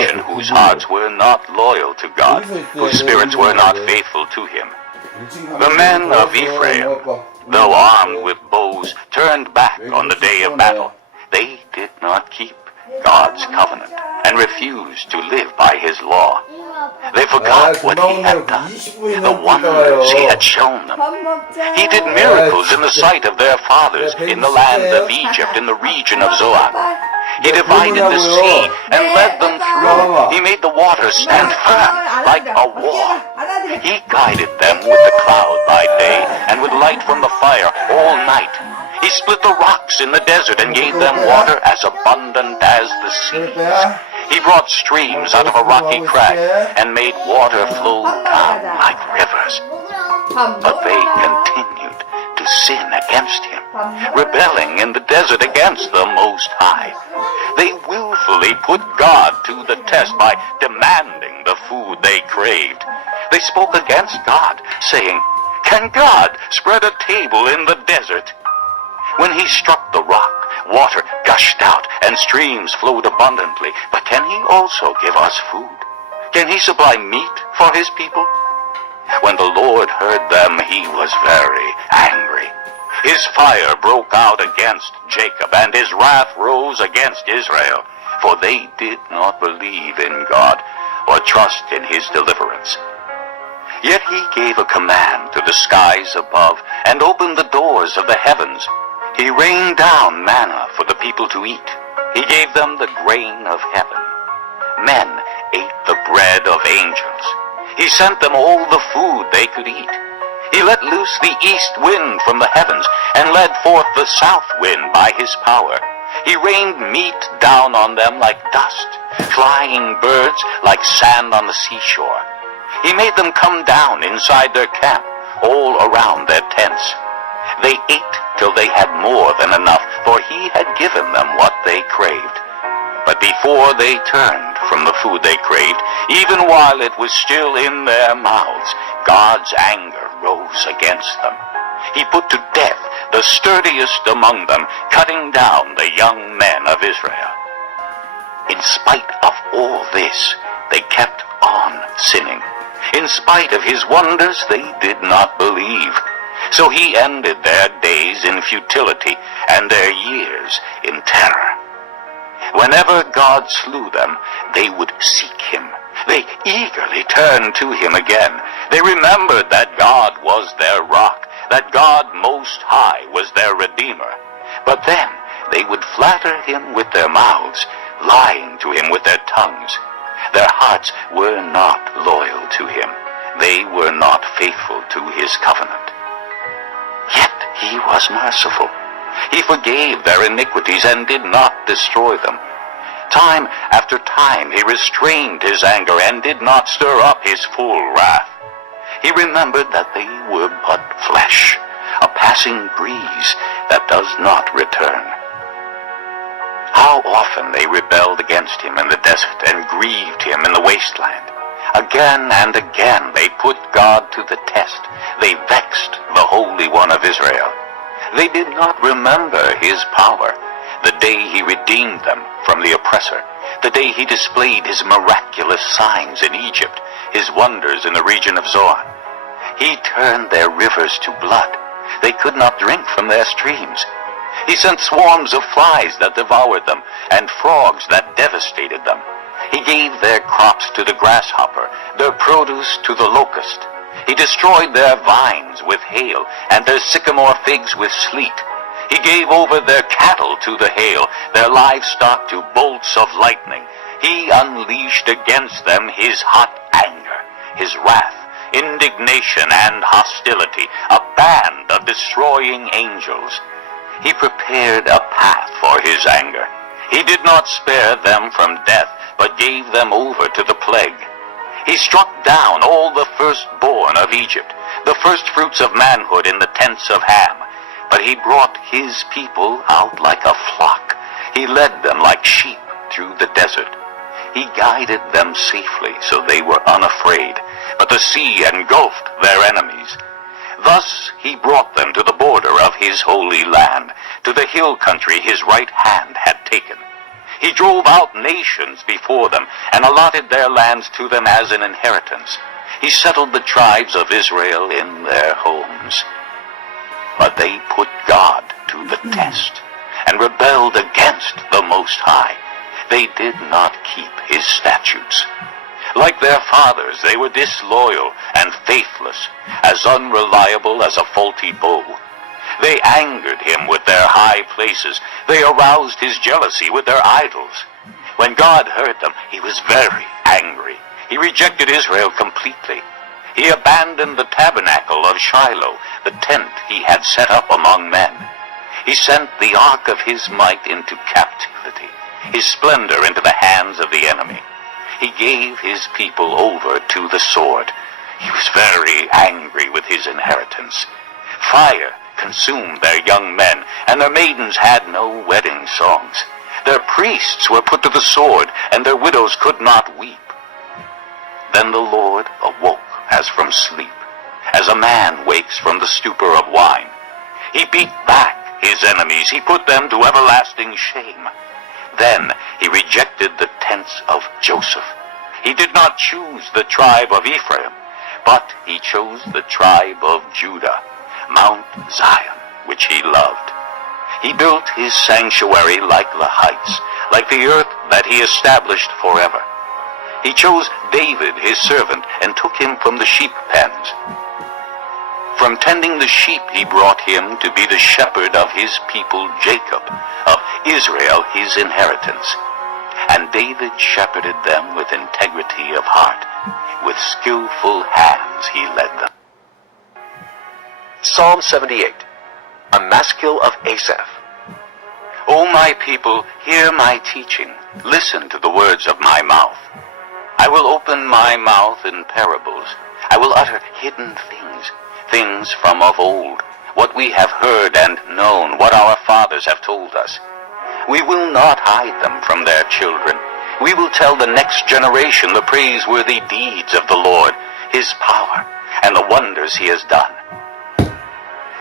nation whose hearts were not loyal to God, whose spirits were not faithful to him. The men of Ephraim, though armed with bows, turned back on the day of battle. They did not keep God's covenant and refused to live by his law. They forgot what he had done, the wonders he had shown them. He did miracles in the sight of their fathers in the land of Egypt, in the region of Zoan. He divided the sea and led them through. He made the waters stand firm like a wall. He guided them with the cloud by day and with light from the fire all night. He split the rocks in the desert and gave them water as abundant as the seas. He brought streams out of a rocky crag and made water flow down like rivers. But they continued to sin against him, rebelling in the desert against the Most High. They willfully put God to the test by demanding the food they craved. They spoke against God, saying, "Can God spread a table in the desert?" When he struck the rock, water gushed out and streams flowed abundantly. But can he also give us food? Can he supply meat for his people? When the Lord heard them, he was very angry. His fire broke out against Jacob, and his wrath rose against Israel, for they did not believe in God or trust in his deliverance. Yet he gave a command to the skies above and opened the doors of the heavens. He rained down manna for the people to eat. He gave them the grain of heaven. Men ate the bread of angels. He sent them all the food they could eat. He let loose the east wind from the heavens and led forth the south wind by his power. He rained meat down on them like dust, flying birds like sand on the seashore. He made them come down inside their camp, all around their tents. They ate till they had more than enough, for he had given them what they craved. But before they turned from the food they craved, even while it was still in their mouths, God's anger rose against them. He put to death the sturdiest among them, cutting down the young men of Israel. In spite of all this, they kept on sinning. In spite of his wonders, they did not believe. So he ended their days in futility and their years in terror. Whenever God slew them, they would seek him. They eagerly turned to him again. They remembered that God was their rock, that God Most High was their Redeemer. But then they would flatter him with their mouths, lying to him with their tongues. Their hearts were not loyal to him. They were not faithful to his covenant. Yet he was merciful. He forgave their iniquities and did not destroy them. Time after time he restrained his anger and did not stir up his full wrath. He remembered that they were but flesh, a passing breeze that does not return. How often they rebelled against him in the desert and grieved him in the wasteland. Again and again they put God to the test. They vexed the Holy One of Israel. They did not remember his power, the day he redeemed them from the oppressor, the day he displayed his miraculous signs in Egypt, his wonders in the region of Zoan. He turned their rivers to blood. They could not drink from their streams. He sent swarms of flies that devoured them, and frogs that devastated them. He gave their crops to the grasshopper, their produce to the locust. He destroyed their vines with hail, and their sycamore figs with sleet. He gave over their cattle to the hail, their livestock to bolts of lightning. He unleashed against them his hot anger, his wrath, indignation, and hostility, a band of destroying angels. He prepared a path for his anger. He did not spare them from death, but gave them over to the plague. He struck down all the firstborn of Egypt, the firstfruits of manhood in the tents of Ham. But he brought his people out like a flock. He led them like sheep through the desert. He guided them safely, so they were unafraid, but the sea engulfed their enemies. Thus he brought them to the border of his holy land, to the hill country his right hand had taken. He drove out nations before them and allotted their lands to them as an inheritance. He settled the tribes of Israel in their homes. But they put God to the test and rebelled against the Most High. They did not keep his statutes. Like their fathers, they were disloyal and faithless, as unreliable as a faulty bow. They angered him with their high places. They aroused his jealousy with their idols. When God heard them, he was very angry. He rejected Israel completely. He abandoned the tabernacle of Shiloh, the tent he had set up among men. He sent the ark of his might into captivity, his splendor into the hands of the enemy. He gave his people over to the sword. He was very angry with his inheritance. Fire consumed their young men, and their maidens had no wedding songs. Their priests were put to the sword, and their widows could not weep. Then the Lord awoke as from sleep, as a man wakes from the stupor of wine. He beat back his enemies. He put them to everlasting shame. Then he rejected the tents of Joseph. He did not choose the tribe of Ephraim, but he chose the tribe of Judah, Mount Zion, which he loved. He built his sanctuary like the heights, like the earth that he established forever. He chose David his servant and took him from the sheep pens. From tending the sheep he brought him to be the shepherd of his people Jacob, of Israel his inheritance. And David shepherded them with integrity of heart. With skillful hands he led them. Psalm 78, a maskil of Asaph. O my people, hear my teaching. Listen to the words of my mouth. I will open my mouth in parables. I will utter hidden things, things from of old, what we have heard and known, what our fathers have told us. We will not hide them from their children. We will tell the next generation the praiseworthy deeds of the Lord, his power, and the wonders he has done.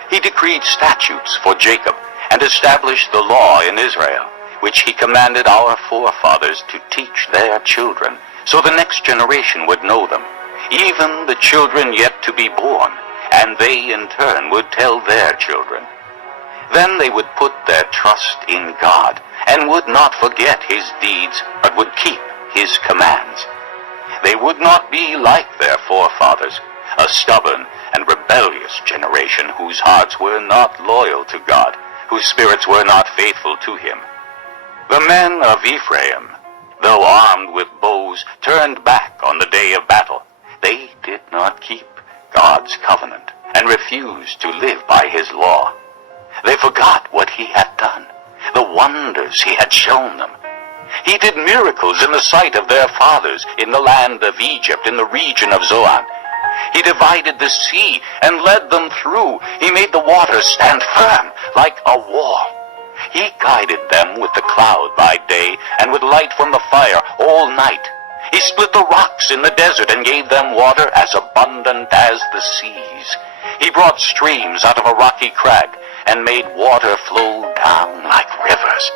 He decreed statutes for Jacob and established the law in Israel, which he commanded our forefathers to teach their children, so the next generation would know them, even the children yet to be born, and they in turn would tell their children. Then they would put their trust in God, and would not forget his deeds, but would keep his commands. They would not be like their forefathers, a stubborn and rebellious generation whose hearts were not loyal to God, whose spirits were not faithful to him. The men of Ephraim, though armed with bows, turned back on the day of battle. They did not keep God's covenant and refused to live by his law. They forgot what he had done, the wonders he had shown them. He did miracles in the sight of their fathers in the land of Egypt, in the region of Zoan. He divided the sea and led them through. He made the waters stand firm like a wall. He guided them with the cloud by day and with light from the fire all night. He split the rocks in the desert and gave them water as abundant as the seas. He brought streams out of a rocky crag and made water flow down like rivers.